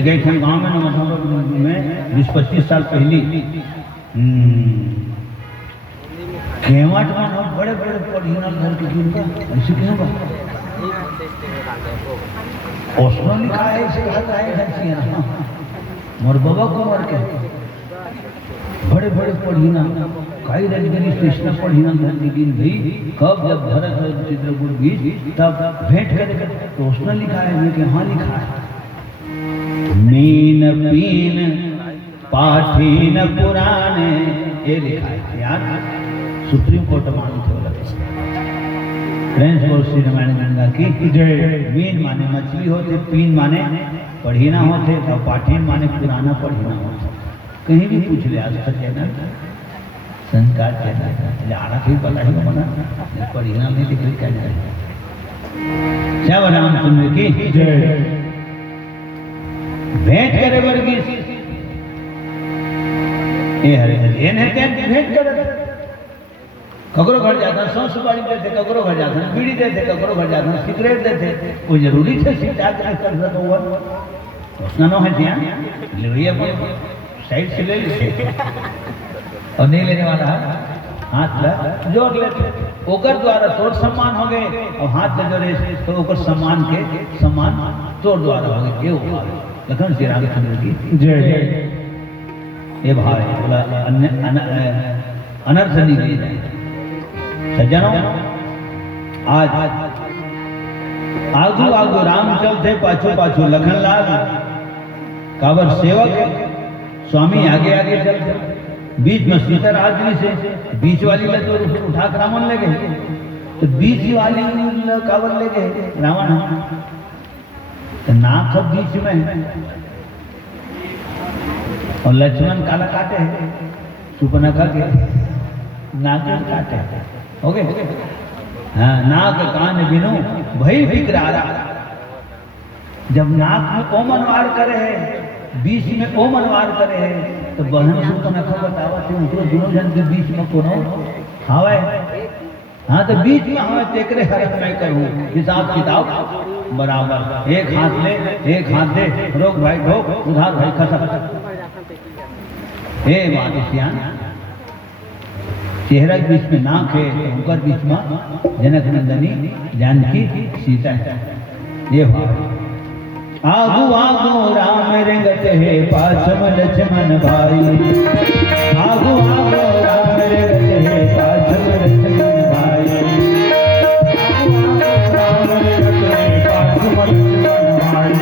गए थे गाँव में मुजफ्फरपुर में 20-25 साल पहली केवट में बड़े बड़े पढ़िना घर के जिनका ऐसे क्यों बा उसने लिखा है इसे मोर बाबा को मर के बड़े बड़े पढ़िना कई रंजनी कृष्ण पढ़िना धरती दिन भी कब जब भरत और चित्रकूट बीच तब भेंट करे तो उसने लिखा है कि हाँ लिखा है मीन पीन पाठीन पुराने, ये लिखा है यार सुप्रीम कोर्ट मांग थे फ्रेंड्स बोल श्री रामायण गंगा की जय। मीन माने मछली होते, पीन माने पढ़ीना होते, और पाठीन माने पुराना पढ़ीना होते। कहीं भी पूछ ले आज तक कहना संस्कार कहना आना फिर पता ही बना पढ़ीना नहीं दिख रही क्या जाए श्याम रामचंद्र की जय। भेंट करे वर्गीस ए हरे એને ત્યાં भेंट करे ककरो घर जाता सौ सुपारी देते ककरो घर जाता बीड़ी देते ककरो घर जाता सिगरेट देते कोई जरूरी है सीता कर सको वन उसना नो है ત્યાં ले अपन साइड से ले लीजिए और नहीं लेने वाला हाथ ला जोर लेते ओकर द्वारा तोड़ सम्मान हो गए और हाथ ले जोरे तो ओकर सम्मान के सम्मान तोड़ द्वारा हो गए ये हुआ लखन श्री रामचंद्र की जय जय। ये भाई बोला अनर्थ नहीं दिए सज्जनों आज आगू आगू राम चलते पाछू पाछू लखनलाल काबर सेवक स्वामी आगे आगे चलते बीच में सीताराजनी से बीच वाली ले तो उठा कर रावण ले गए तो बीच वाली काबर ले गए रावण तो नाक अब बीच में है और लक्ष्मण काला काटे है सुपनखा के नाक काटे हो गए हाँ नाक कान बिनु भई बिकरारा जब नाक में ओमनवार करे है बीच में ओमनवार करे है तो बहन सुपनखा बतावा थे उनको दोनों जन के बीच में कोनो हावे हाँ तो बीच में हमें तेकरे हरक मैं करूँ हिसाब किताब बराबर एक हाथ दे रोक भाई ढोक उधार भाई खसक हे वादिष्यान चेहरा के बीच में नाक है तो ऊपर बीच में जनक नंदनी जानकी सीता है ये भाव आगू आगू राम रंगत है पाछम लक्ष्मण भाई आगू आगू राम रंगत है पाछम लक्ष्मण भाई राम रंगत है पाछम लक्ष्मण भाई।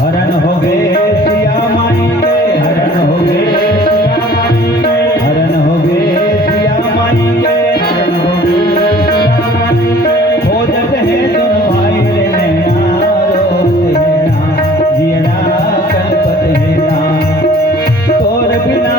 हरण हो गए सिया माई के हरण हो गए सिया माई के हरण हो गए सिया माई के हरण हो गए सिया माई के खोजत है तुम भाई रे नैना रोत है ना जियरा कल्पत है ना तोर बिना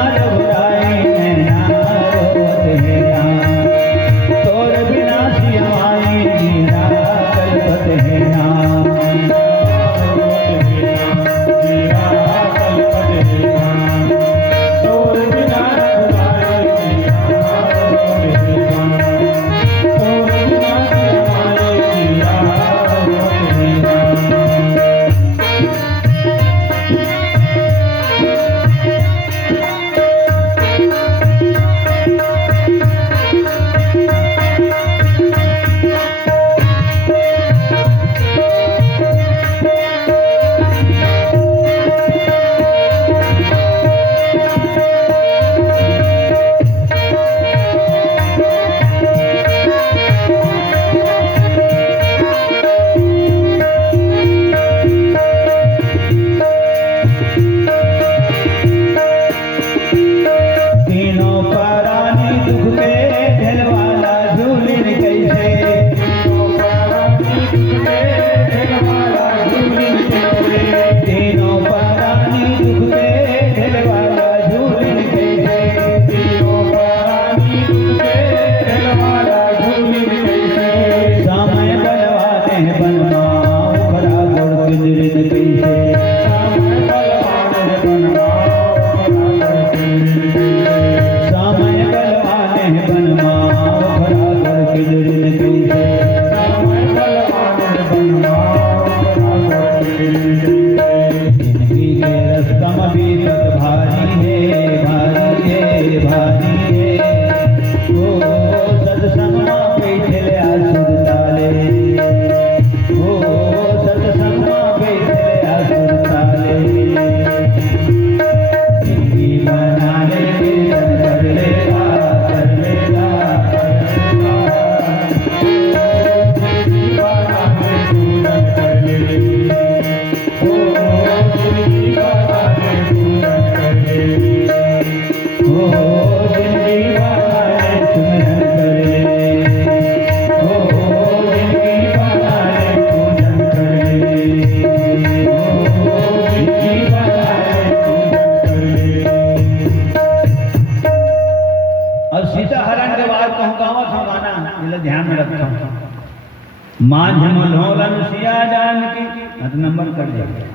मांझ मल्होलन सिया जान की मत नंबर कर जाए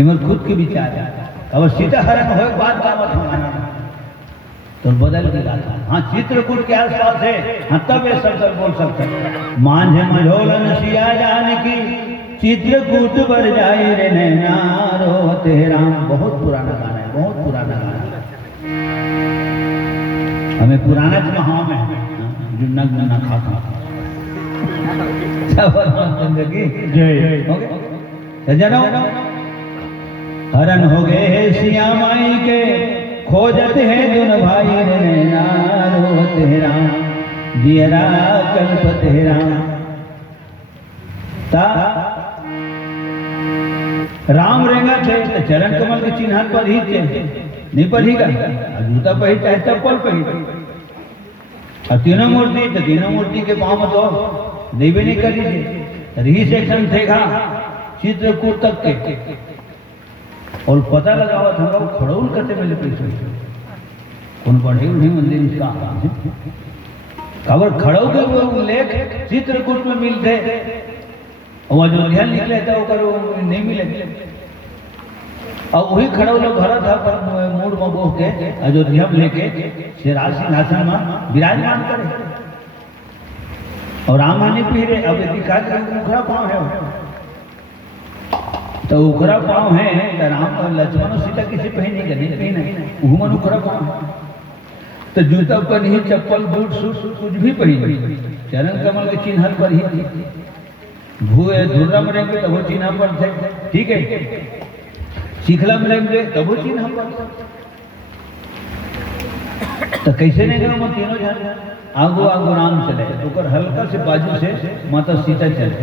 इमर खुद के विचार अब सीता हरण हो बात का मत हमारा तो बदल के गाता हाँ चित्रकूट के आसपास है हाँ तब ये सब बोल सकते मांझ मल्होलन सिया जान की चित्रकूट पर जाई रे नैना रोते राम। बहुत पुराना गाना है, बहुत पुराना गाना है। हमें पुराना महाम है जो नग न खाता जिंदगी जय जनो हरण हो गए सिया माई के खोजत है दुन भाई रे नैना रोते राम दियरा कल्पते राम। राम रेंगा थे तो चरण कमल के चिन्ह पर ही थे नहीं पढ़ीगा जूता पही चाहे चप्पल पही तीनों मूर्ति तो तीनों मूर्ति के पाँव तो देवे नहीं करी थी रही सेक्शन थे चित्रकूट तक के और पता लगा हुआ था खड़ोल करते मिले पैसे कौन पढ़े उन्हीं मंदिर इसका खबर खड़ो के वो उल्लेख चित्रकूट में मिलते और अयोध्या निकले तो नहीं मिले और वही खड़ो लोग घर था पर मूड में बोह के अयोध्या में लेके शेराज सिंहासन में विराजमान करे और राम हानि पीरे अब दिखा उखड़ा पाँव है तो उखड़ा पाँव है तो राम और लक्ष्मण और सीता किसी पहन नहीं करनी पहने उमन उखड़ा पाँव तो जूता पर नहीं चप्पल बूट सूट कुछ भी पहन चरण कमल के चिन्ह पर ही भूए धुर्रा में रहेंगे तब वो चिन्ह पर थे ठीक है शिखला में रहेंगे तब वो चिन्ह पर तो कैसे नहीं गए मैं तीनों जन आगो आगो राम चले ओकर हल्का से बाजू से माता सीता चले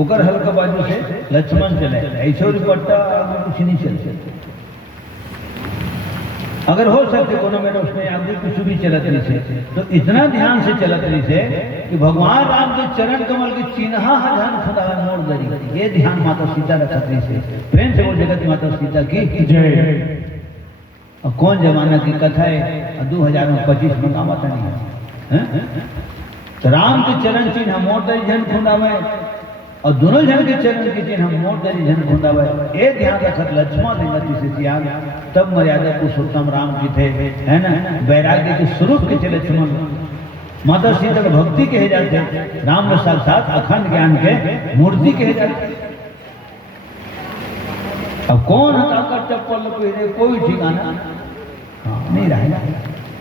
ओकर हल्का बाजू से लक्ष्मण चले ऐसे पट्टा कुछ नहीं चलते अगर हो सकते कोनो में उसमें आगे कुछ भी चलत रही से तो इतना ध्यान से चलत रही से कि भगवान राम के चरण कमल के चिन्ह ध्यान खुदा मोड़ दरी ये ध्यान माता सीता रखत रही से प्रेम से वो जगत माता सीता की जय। और कौन जमाना की कथा है 2025 में का माता नहीं है तो राम के चरण चिन्ह मोड़ दरी जन खुदा में और दोनों जन के चरण के चिन्ह मोड़ दरी जन खुदा में ये ध्यान रखत लक्ष्मण गति से सिया तब मर्यादा पुरुषोत्तम राम की थे है ना वैराग्य के स्वरूप के थे लक्ष्मण माता सीता के भक्ति कहे जाते राम में साक्षात अखंड ज्ञान के मूर्ति कहे जाते। अब कौन हटाकर चप्पल पहने कोई ठिकाना नहीं रहा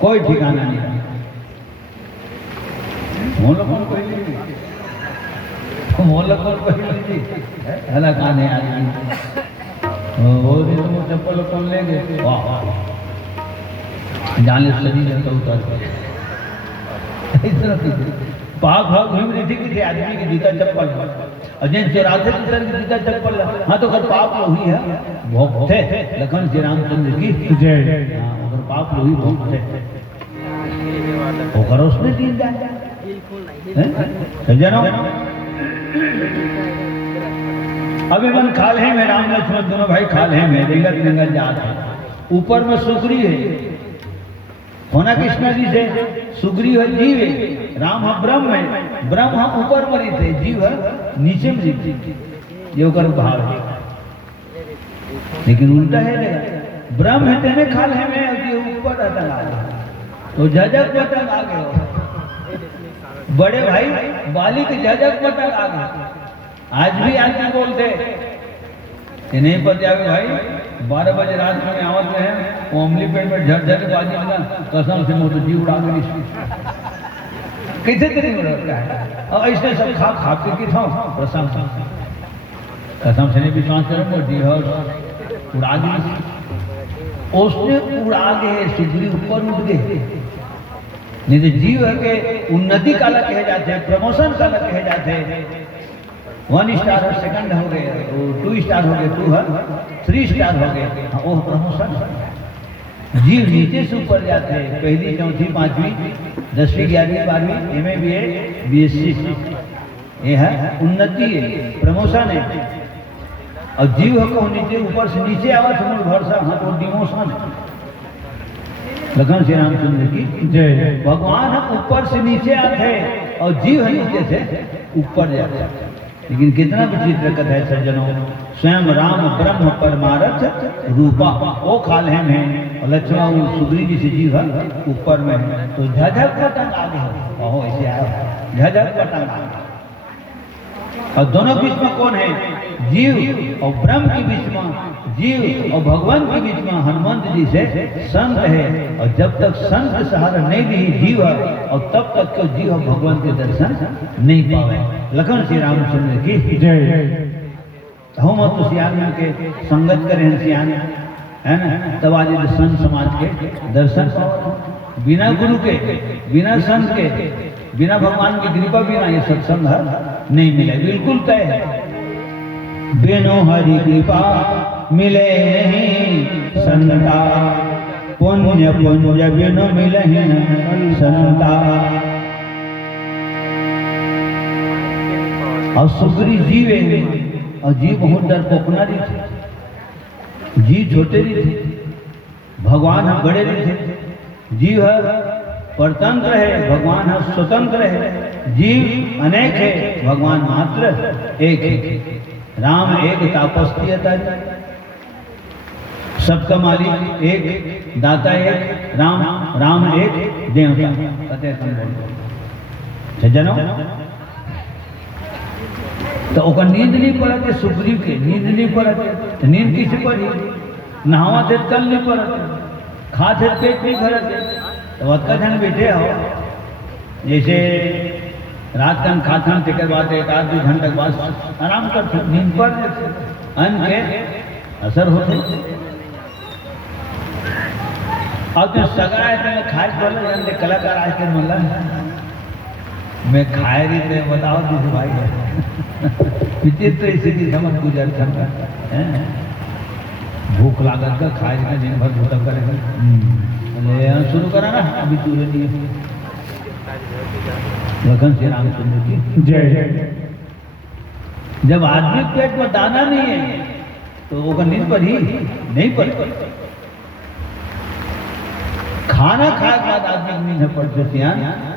कोई ठिकाना नहीं रहा हला काने आदमी वो चप्पल कौन ले गए जाने शरीर तो उतर पाक भाग घूम रही थी कि आदमी की जूता चप्पल और जिन चौराहे उतर की जूता चप्पल हाँ तो अगर पाप लोही है भोग थे लखन श्री रामचंद्र की जय। अगर पाप लोही भोग थे होकर उसने दीन जाए अभी मन खाल है में राम लक्ष्मण दोनों भाई खाल है में रेंगत रेंगत जात है ऊपर में सुग्री है होना कृष्णा जी से सुग्री है जीव है राम हम ब्रह्म है ब्रह्म हम ऊपर मरी थे जीव है नीचे में ये कर भाव है लेकिन उल्टा है ब्रह्म है तेने खाल है में ऊपर रहता तो झजक पटक आ गए बड़े भाई बाली के झजक पटक आ गए आज भी आदमी बोलते नहीं पता भाई 12 बजे रात में आवत में है वो अमली पेट में झट बाजी वाला कसम से मोटो जी उड़ा गई कैसे तेरे उड़ता है और ऐसे सब खा के की था कसम से नहीं विश्वास करो मोटी हो उड़ा गई उसने उड़ा गए सुग्री ऊपर उठ गए नहीं तो जीव के उन्नति काला कहे जाते हैं प्रमोशन काला कहे जाते हैं 1 स्टार और सेकंड हो गए 2 स्टार हो गए 2 है 3 स्टार हो गए वो प्रमोशन जीव नीचे से ऊपर जाते हैं पहली चौथी पांचवी 10वीं 11वीं 12वीं MA BA BSc ये है उन्नति है प्रमोशन है और जीव को नीचे ऊपर से नीचे आवा तो भरोसा हाँ तो डिमोशन है लखन श्री रामचंद्र की जय। भगवान हम ऊपर से नीचे आते और जीव है नीचे से ऊपर जाता है। लेकिन कितना विचित्र कथा है सज्जनों, स्वयं राम ब्रह्म परमारथ रूपा वो खाल है और लक्ष्मण सुग्री जी से जीव है ऊपर में है। तो झझक पतंग आगे हो ऐसे आया झझक पतंग आगे। और दोनों बीच में कौन है? जीव और ब्रह्म के बीच में, जीव और भगवान के बीच में हनुमंत जी से संत है। और जब तक संत के सहारा नहीं दी जीव है और तब तक तो जीव और भगवान के दर्शन नहीं पावे। लखन श्री रामचंद्र की जय। हम तो सियान के संगत करें सियान है ना, तब आज संत समाज के दर्शन पाओ। बिना गुरु के, बिना संत के, बिना भगवान की कृपा बिना ये सत्संग नहीं मिले, बिल्कुल तय है। बिनो हरि कृपा मिले नहीं संता, पुण्य पुण्य बिनो मिले नहीं संता। और सुग्री जीव और जीव बहुत डरपोकना थे, जीव छोटे नहीं थे, भगवान हम बड़े नहीं थे। जीव है परतंत्र है, भगवान है स्वतंत्र है। जीव अनेक है, भगवान मात्र एक है। राम एक तापस्तीयता, सबका मालिक एक, दाता एक, राम एक देवता। जनों तो ओकर नींद नहीं पड़ते, सुग्रीव के नींद नहीं पड़ते। नींद किसी पड़ी? नहावा थे कल नहीं पड़ते, खा थे पेट नहीं भरते। तो अतका धन बैठे हो, जैसे रात का खाथन के बाद 1-2 घंटे बाद आराम करते, नींद पड़ जाते, अन्न के असर होते। अब तो सगाए थे खाए बोले कलाकार आज के मतलब मैं खाए रही थे, बताओ किसी भाई विचित्र स्थिति समझ गुजर सकता। भूख लागत का खाए का दिन भर भूख करेगा, शुरू करा ना अभी तू नहीं। लखन श्री रामचंद्र की जय। जब आदमी पेट में दाना नहीं है तो वो नींद पर ही नहीं पड़े। खाना खाए के बाद आदमी की नींद पड़ते।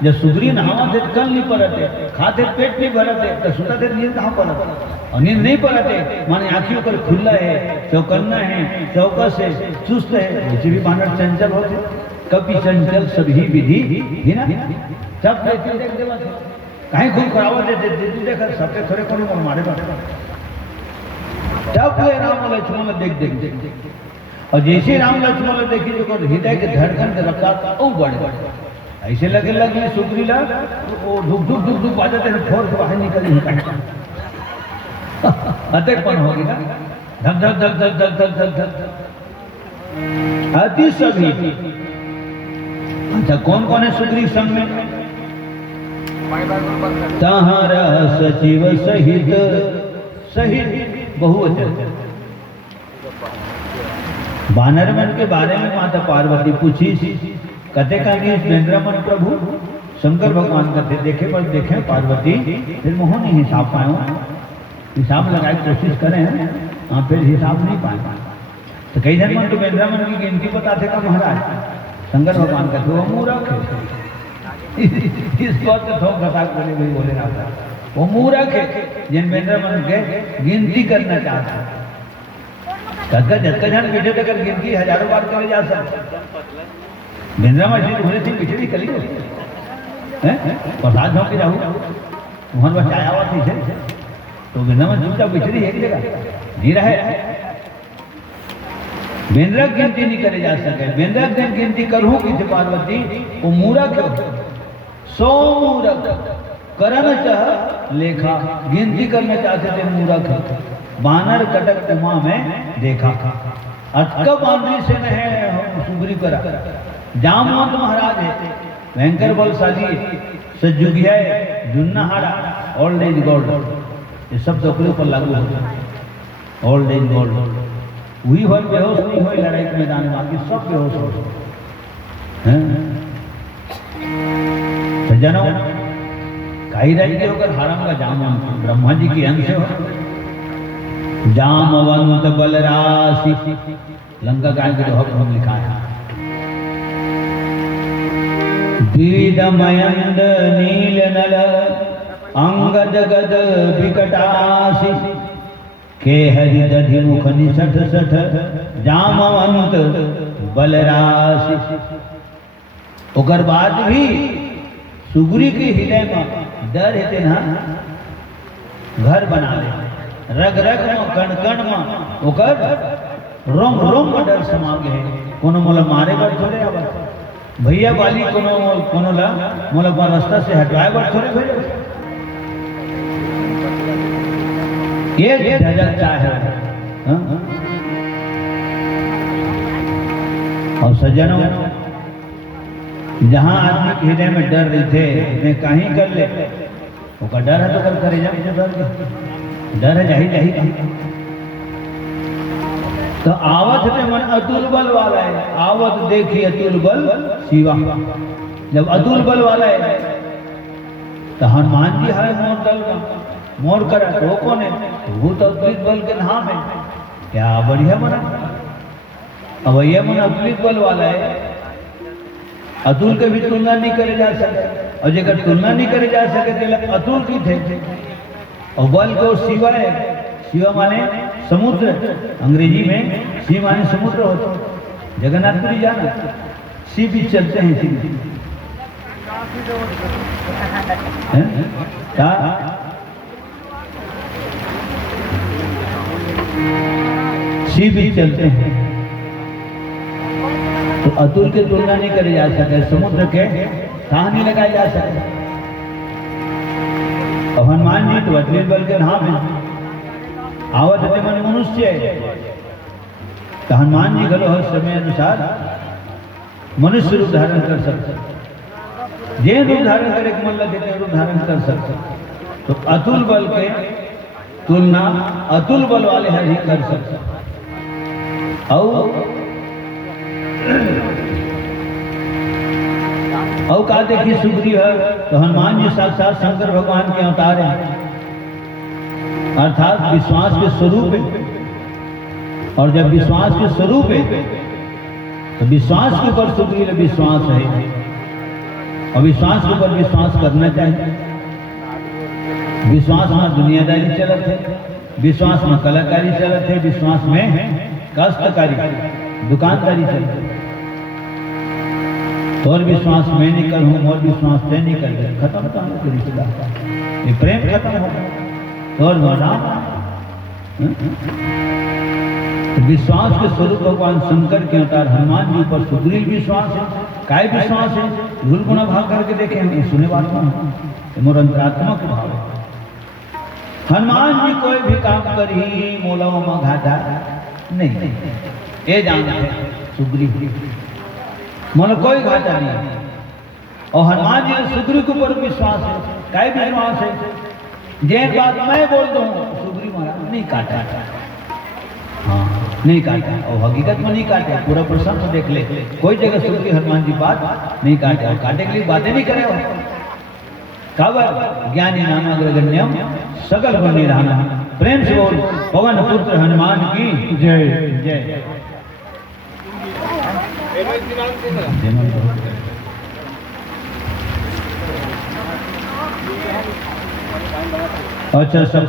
जब सुग्री नहावा थे कल नहीं पड़ते, खाते पेट नहीं भरते, तो सुता थे नींद कहाँ पड़ते? और नींद नहीं पड़ते माने आंखियों पर खुला है, चौकन्ना है, चौकस है, चुस्त है। वैसे भी मानव चंचल होते, कभी चंचल सभी विधि ही ना सब देख देवा कहीं खूब खराब देखा सबके थोड़े को मारे तब राम लक्ष्मण देख। और जैसे राम लक्ष्मण देखी तो हृदय के धड़कन के रफ्तार ओ बढ़े, ऐसे लगे सुग्री ला वो धुक धुक धुक धुक बाजाते हैं, फोर से बाहर निकल अतकपन होगी ना, धक धक धक धक धक धक धक धक अति सभी। अच्छा कौन कौन है सुग्रीव संग में? तहारा सचिव सहित, सहित बहुवचन। वानरमन के बारे में माता पार्वती पूछी, कहते का वेंद्रमन प्रभु शंकर भगवान कहते देखे पर देखे पार्वती, फिर मोह नहीं हिसाब पाए, हिसाब लगाए कोशिश करें, फिर हिसाब नहीं पाए। तो कई जन मन तो वेंद्रमन की गिनती बताते का महाराज शंकर भगवान कहते वो मूर्ख है। इस बात को थोक घटाक बोले ना, वो मूर्ख है जिन वेंद्रमन के गिनती करना चाहता है। जन बैठे तक गिनती हजारों बार करे जा सकते। वेंद्रमन जी घोड़े से पिछड़ी कली प्रसाद झोंके जाऊँ वहां बस आया हुआ थी, तो वेंद्रमन चुपचाप पिछड़ी एक जगह नहीं रहे। वेंद्रक गिनती नहीं करे जा सके। वेंद्रक जन गिनती करूँ कि पार्वती वो मूर्ख है, 100 मूर्ख करन चाह लेखा, गिनती करना चाहते थे मूर्ख है। बानर कटक उमा में देखा, अटका बांधने से नहीं सुग्री करा। जामवंत महाराज है, भयंकर बलशाली, सज्जुगिया है, जुन्नाहारा, ओल्ड एज गोल्ड, ये सब दोपहर पर लागू होता है। ओल्ड एज गोल्ड वही भर बेहोश नहीं हुए लड़ाई के मैदान में, बाकी सब बेहोश हो। जनों कई राज्य होकर हरम का जामवंत ब्रह्मा जी की अंश हो। जामवंत बलराशि लंका काल के दोहा में लिखा है। द्विदमयंद नील नल अंगद गद विकटासी के हरि दधि मुख निसठ सठ जामवंत बलराशि। ओकर बाद भी सुग्री के हृदय में डर हेते ना घर बना ले, रग रग में कण कण में ओकर रोम रोम में डर समा गए। कोनो मोला मारे बर थोड़े आवत भैया वाली, कोनो ला मोला रास्ता से हटवाए बर थोड़े भेजे। ये झजक चाहे और सज्जनों, जहां आदमी के हृदय में डर रही थे मैं कहीं कर ले, वो डर है तो कर करे जा, डर है जाही जाही। तो आवत में मन अतुल बल वाला है, आवत देखी अतुल बल शिवा। जब अतुल बल वाला है तो हनुमान जी है मोर दल का, मोर करा तो कौन है, भूत अतुलित बल के नाम है। क्या बढ़िया बना, अब यह मन अतुलित बल वाला है, अतुल के भी तुलना नहीं करे जा सके, और जगह तुलना नहीं करे जा सके तो अतुल की थे। और बल को शिवा है, शिवा माने समुद्र, अंग्रेजी में शिव माने समुद्र होता। जगन्नाथपुरी जाना, शिव भी चलते हैं, शिव शिव भी चलते हैं। तो अतुल के तुलना नहीं करे जा सके, समुद्र के कहा नहीं लगाए जा सके। और हनुमान जी तो अतुलित बल के नाम है, आवत है मन मनुष्य है। तो हनुमान जी गलो हर समय अनुसार मनुष्य रूप धारण कर सकते, जे रूप धारण करे मन लगे रूप धारण कर सकते। तो अतुल बल के तुलना अतुल बल वाले है ही कर सकते। और का देखिए सुग्रीव है तो हनुमान जी साक्षात शंकर भगवान के अवतार हैं, अर्थात विश्वास के स्वरूप है। और जब विश्वास के स्वरूप है तो विश्वास के ऊपर सुग्रीव विश्वास है, और विश्वास के ऊपर विश्वास करना चाहिए। विश्वास में दुनियादारी चलत है, विश्वास में कलाकारी चलत है, विश्वास में काश्तकारी दुकानदारी चलती है। और विश्वास मैं नहीं करूँ और विश्वास तय नहीं कर, खत्म कहां रिश्ता, ये प्रेम खत्म होगा। और विश्वास के स्वरूप भगवान शंकर के अवतार हनुमान जी पर सुग्रीव विश्वास है, काय विश्वास है, भूल गुना भाग करके देखे हैं, सुने बात में मोर अंतरात्मा के भाव है। हनुमान जी कोई भी काम करी मोला में घाटा नहीं, ये जानते हैं सुग्रीव मोला कोई घाटा नहीं। और हनुमान जी सुग्रीव के ऊपर विश्वास है, काय विश्वास है, जे बात मैं बोल दूं सुग्रीव महाराज नहीं काटा, हाँ नहीं काटा, और हकीकत में नहीं काटे। पूरा प्रसंग देख ले, कोई जगह सुग्रीव हनुमान जी बात नहीं काटे, और काटे के लिए बातें नहीं करे। कब ज्ञानी नाम अग्रगण्यम सकल गुण निधाना। प्रेम से बोल पवन पुत्र हनुमान की जय जय। अच्छा सब